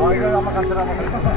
Oiga, v a m a k a n t e r vamos a cantar.